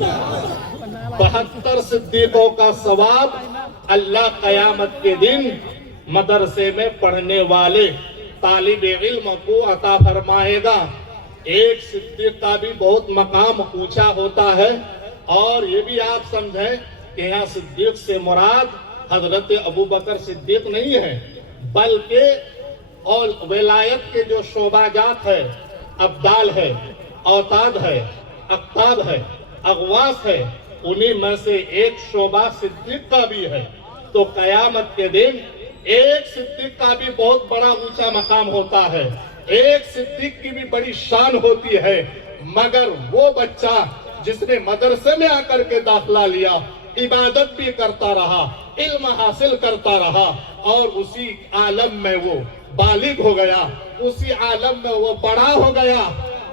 72 सिद्दीकों का सवाब अल्लाह क़यामत के दिन मदरसे में पढ़ने वाले तालिब इल्म को अता फरमाएगा। एक सिद्दीक का भी बहुत मकाम ऊंचा होता है। और ये भी आप समझें कि यहाँ सिद्दीक से मुराद हजरत अबू बकर सिद्दीक नहीं है, बल्कि और विलायत के जो शोबाजात है, अब्दाल है, औताद है, अक्ताब है, अगवास है, उन्हीं में से एक शोबा सिद्दीक का भी है। तो कयामत के दिन एक सिद्दीक का भी बहुत बड़ा ऊंचा मकाम होता है, एक सिद्दीक की भी बड़ी शान होती है। मगर वो बच्चा जिसने मदरसे में आकर के दाखिला लिया, इबादत भी करता रहा, इल्म हासिल करता रहा और उसी आलम में वो बालिग हो गया, उसी आलम में वो बड़ा हो गया,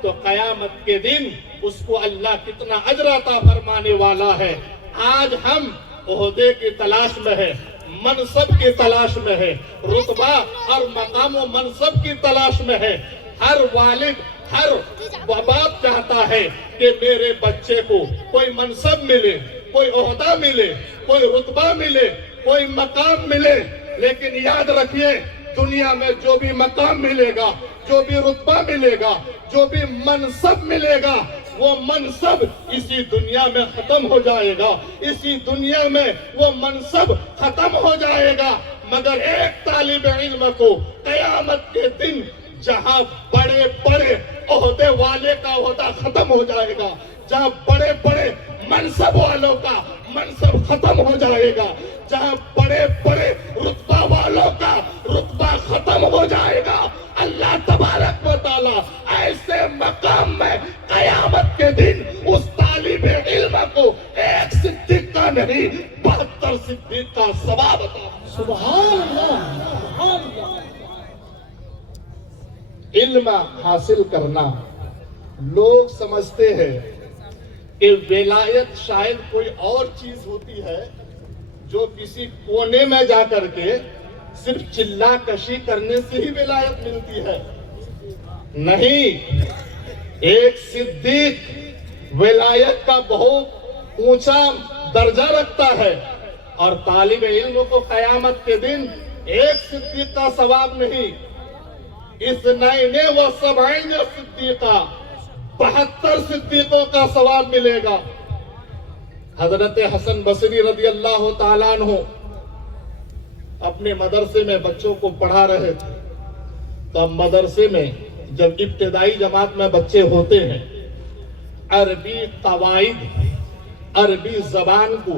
तो कयामत के दिन उसको अल्लाह कितना अजर अता फरमाने वाला है। आज हम ओहदे की तलाश में है, मनसब की तलाश में है, रुतबा और मकाम व मनसब की तलाश में है। हर वालिद, हर बाप चाहता है कि मेरे बच्चे को कोई मनसब मिले, कोई ओहदा मिले, कोई रुतबा मिले, कोई मकाम मिले। लेकिन याद रखिए, दुनिया में जो भी मकाम मिलेगा, जो भी रुतबा मिलेगा, जो भी मनसब मिलेगा, वो मनसब इसी दुनिया में खत्म हो जाएगा, इसी दुनिया में वो मनसब खत्म हो जाएगा। मगर एक तालिब इल्म को कयामत के दिन जहां बड़े बड़े ओहदे वाले का ओहदा खत्म हो जाएगा, जहां बड़े बड़े मनसब वालों का मनसब खत्म हो जाएगा, जहां बड़े बड़े रुतबा वालों का रुतबा खत्म हो जाएगा, अल्लाह तबारक व तआला ऐसे मकाम में कयामत के दिन उस तालिब इल्म को एक सिद्दीक का नहीं 72 सिद्दीक का सवाब अता। सुभान अल्लाह, सुभान अल्लाह। इल्म हासिल करना, लोग समझते हैं कि विलायत शायद कोई और चीज होती है जो किसी कोने में जाकर के सिर्फ चिल्ला कशी करने से ही विलायत मिलती है। नहीं, एक सिद्दीक विलायत का बहुत ऊंचा दर्जा रखता है और तालिब इल्म को कयामत के दिन एक सिद्दीक का सवाब नहीं, इस नैने व सबईन सिद्दीका 72 सिद्दीकों का सवाब मिलेगा। हजरत हसन बसरी रदी अल्लाह ताला अन्हु अपने मदरसे में बच्चों को पढ़ा रहे थे। तब मदरसे में जब इब्तिदाई जमात में बच्चे होते हैं, अरबी कवाइद, अरबी जबान को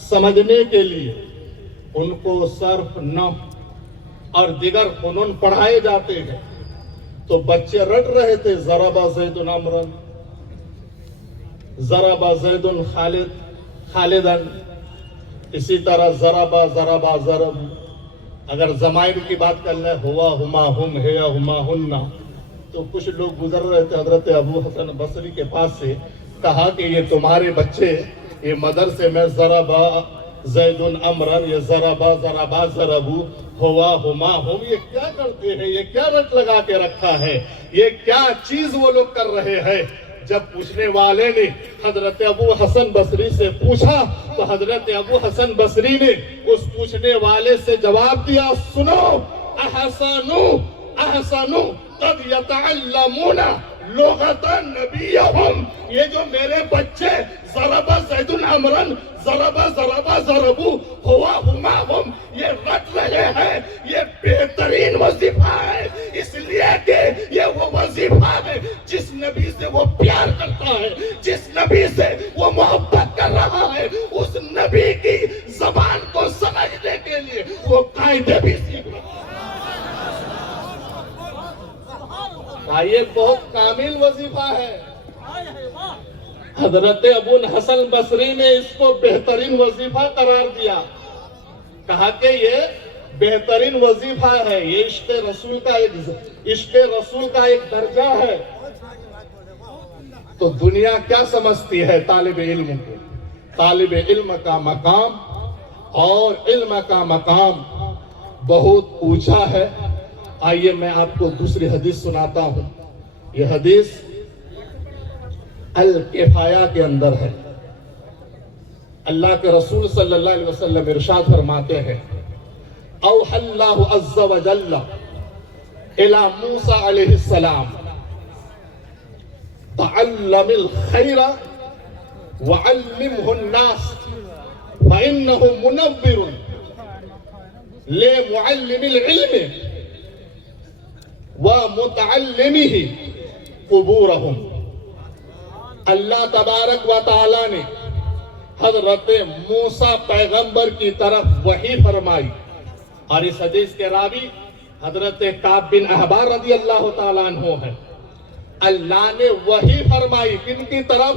समझने के लिए उनको सर्फ, नहव और दिगर फनून पढ़ाए जाते हैं। तो बच्चे रट रहे थे, ज़रबा ज़ैदुन अमरन, ज़रबा ज़ैदुन खालिद खालिदन, इसी तरह ज़रबा ज़रबा ज़रब। अगर ज़माइर की बात कर लें, हुआ हुमा हुम है या हुमा हुन्ना, तो कुछ लोग गुजर रहे थे हजरत अबू हसन बसरी के पास से, कहा कि ये तुम्हारे बच्चे ये मदरसे में ज़रबा ज़ैदुन अमरन, ये ज़रबा ज़रबा ज़रबू, हुआ हुमा हुम, ये क्या करते हैं, ये क्या रट लगा के रखा है, ये क्या चीज वो लोग कर रहे हैं। जब पूछने वाले ने हजरत अबू हसन बसरी से पूछा तो हजरत अबू हसन बसरी ने उस पूछने वाले से जवाब दिया, सुनो, अहसनु अहसनु कद यतअल्लमूना लुगतन नबियहुम, ये जो मेरे बच्चे ज़रबा ज़ैदुन अमरन, ज़रबा ज़रबा ज़रबू, हुआ हुमा हुम, ये रट रहे हैं, ये बेहतरीन वजीफा है, इसलिए कि ये वो वजीफा है जिस नबी से वो प्यार करता है, जिस नबी से वो मोहब्बत कर रहा है, उस नबी की जबान को समझने के लिए वो कायदे भी सीख रहा है। ये बहुत कामिल वजीफा है। हजरत अबू हसन बसरी ने इसको बेहतरीन वजीफा करार दिया, कहा कि ये बेहतरीन वजीफा है, ये इश्क़ रसूल का एक दर्जा है। तो दुनिया क्या समझती है तालिब इल्म को? तालिब इल्म का मकाम और इल्म का मकाम बहुत ऊंचा है। आइए मैं आपको दूसरी हदीस सुनाता हूं। यह हदीस الکفایہ کے اندر ہے۔ اللہ کے رسول صلی اللہ علیہ وسلم ارشاد فرماتے ہیں اوحى اللہ عز وجل الى موسیٰ علیہ السلام تعلم الخیر وعلمه الناس فإنه منور لمعلم العلم ومتعلمه قبورهم۔ اللہ تبارک و تعالی نے حضرت موسیٰ پیغمبر کی طرف وحی فرمائی، اور اس حدیث کے راوی حضرت کعب بن احبار رضی اللہ تعالیٰ عنہ ہے۔ اللہ نے وحی فرمائی کن کی طرف؟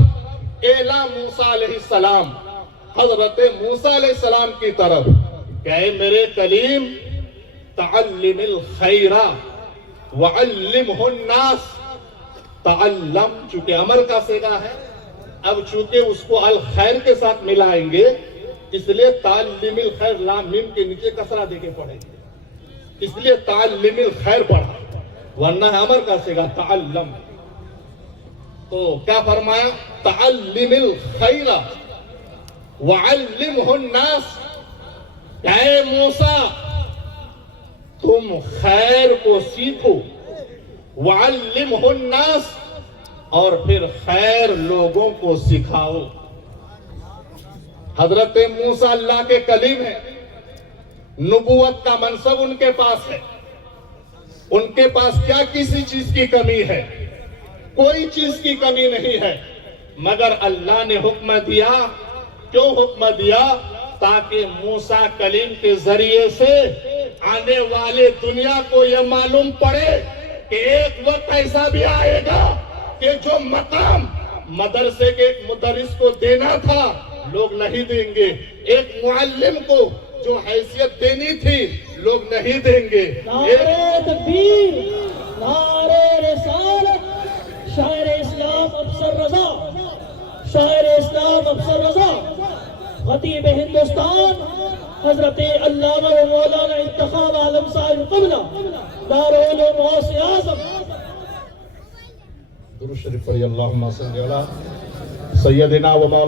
اعلیٰ موسیٰ علیہ السلام، حضرت موسیٰ علیہ السلام کی طرف کہ اے میرے کلیم تعلم الخیر وعلمہ الناس۔ تعلم چونکہ امر کا صیغہ ہے، اب چونکہ اس کو الخیر کے ساتھ ملائیں گے اس لیے تعلم الخیر لام میم کے نیچے کسرہ دے کے پڑھیں گے، اس لیے تعلم الخیر پڑھا، ورنہ امر کا صیغہ تعلم۔ تو کیا فرمایا؟ تعلم الخیر وعلمہ الناس، اے موسیٰ تم خیر کو سیکھو، وعلمہ الناس اور پھر خیر لوگوں کو سکھاؤ۔ حضرت موسیٰ اللہ کے کلیم ہیں، نبوت کا منصب ان کے پاس ہے، ان کے پاس کیا کسی چیز کی کمی ہے؟ کوئی چیز کی کمی نہیں ہے، مگر اللہ نے حکم دیا۔ کیوں حکم دیا؟ تاکہ موسیٰ کلیم کے ذریعے سے آنے والے دنیا کو یہ معلوم پڑے کہ ایک وقت ایسا بھی آئے گا کہ جو مقام مدرسے کے ایک مدرس کو دینا تھا لوگ نہیں دیں گے، ایک معلم کو جو حیثیت دینی تھی لوگ نہیں دیں گے۔ نعرہ تکبیر، نعرہ رسالت، شاعر اسلام افسر رضا، شاعر اسلام افسر رضا، خطیب ہندوستان حضرت علامہ و مولانا انتخاب عالم صاحب قبلہ دارالعلوم غوث اعظم۔ درود شریف پڑھیے، اللہم صلی علی سیدنا و مولانا